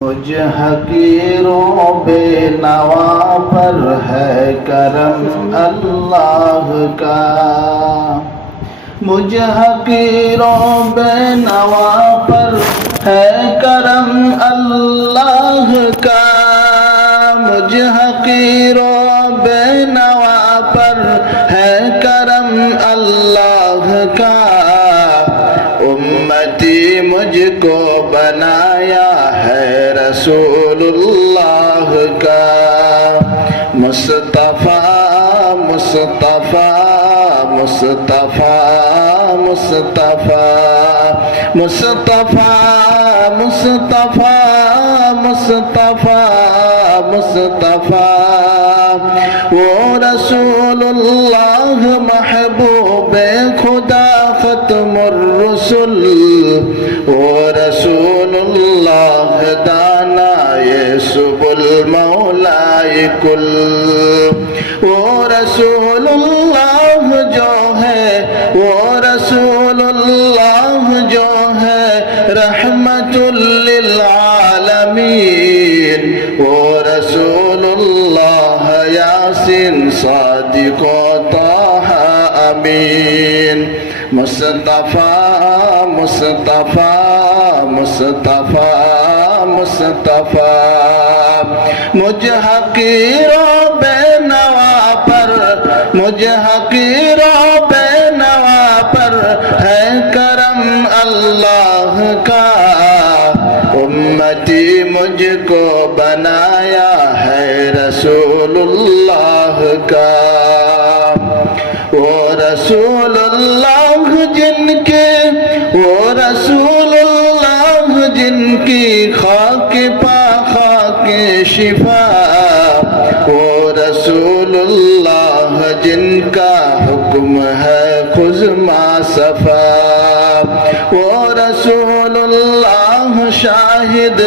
مجھ حقیروں بے نوا پر ہے کرم اللہ کا، مجھ حقیروں بے نوا پر ہے کرم اللہ کا، مجھ حقیروں بے نوا پر ہے کرم اللہ کا، امتی مجھ کو بنایا ہے رسول اللہ کا، مصطفیٰ مصطفیٰ مصطفیٰ مصطفیٰ مصطفیٰ مصطفیٰ مصطفیٰ مصطفیٰ، وہ رسول اللہ محبوب خدا ختم الرسل، وہ رسول اللہ دانائے سبل مولائے کل، وہ رسول اللہ جو ہے، وہ رسول اللہ جو ہے رحمت للعالمین، وہ رسول اللہ یاسین صادق و طٰہٰ امین، مصطفیٰ مصطفیٰ مصطفیٰ مصطفیٰ، مجھ حقیروں بے نوا پر، مجھ حقیروں بے نوا پر ہے کرم اللہ کا، امتی مجھ کو بنایا ہے رسول اللہ کا، وہ رسول اللہ جن کے، وہ رسول اللہ جن کی خاک پا خاک شفا، وہ رسول اللہ جن کا حکم ہے خذ ما صفا، وہ رسول اللہ شاہد،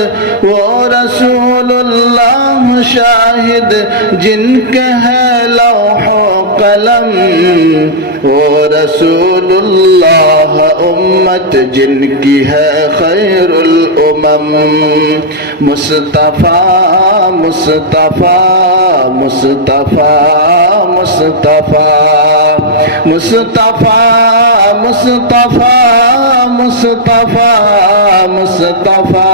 وہ رسول اللہ شاہد جن کے ہے لوح و قلم، وہ رسول اللہ امت جن کی ہے خیر الامم، مصطفیٰ مصطفیٰ مصطفیٰ مصطفیٰ مصطفیٰ مصطفیٰ مصطفیٰ مصطفیٰ،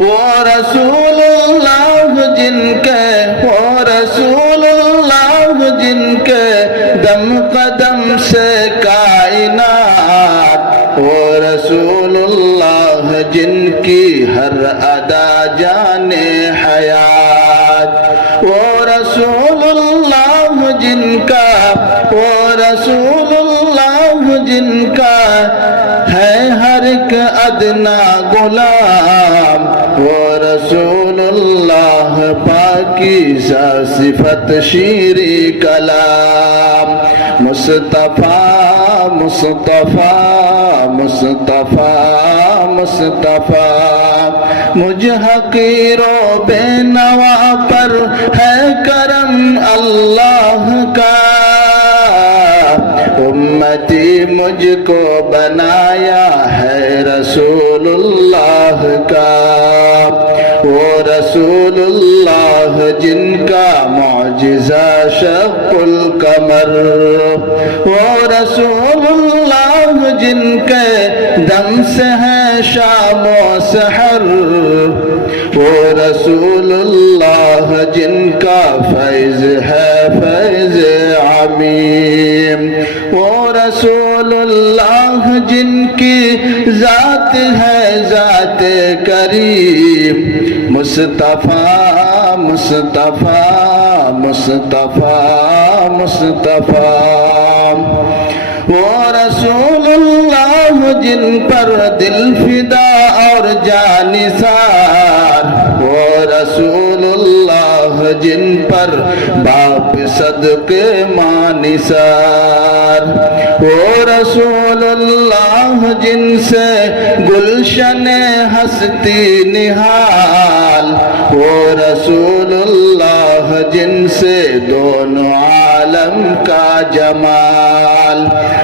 وہ رسول اللہ جن کے، وہ رسول اللہ جن کے دم قدم سے کائنات، وہ رسول اللہ جن کی ہر ادا جانے حیات، وہ رسول اللہ جن کا، وہ رسول اللہ جن کا ہے ہر ایک ادنا غلام، وہ رسول اللہ پاکیزہ صفت شیریں کلام، مصطفیٰ مصطفیٰ مصطفیٰ مصطفیٰ، مجھ حقیروں بے نوا پر ہے کرم اللہ کا، امتی مجھ کو بنایا ہے رسول اللہ کا، وہ رسول اللہ جن کا معجزہ شق القمر، وہ رسول اللہ جن کے دم سے ہے شام و سحر، وہ رسول اللہ جن کا فیض ہے فیض عمیم، وہ رسول اللہ جن کی ذات ہے ذات کریم، مصطفیٰ مصطفیٰ مصطفیٰ مصطفیٰ، وہ رسول اللہ جن پر دل فدا اور جان نثار، وہ رسول اللہ جن پر باپ صدقے ماں نثار، وہ رسول اللہ جن سے گلشن ہستی نہال، وہ رسول اللہ جن سے دونوں عالم کا جمال،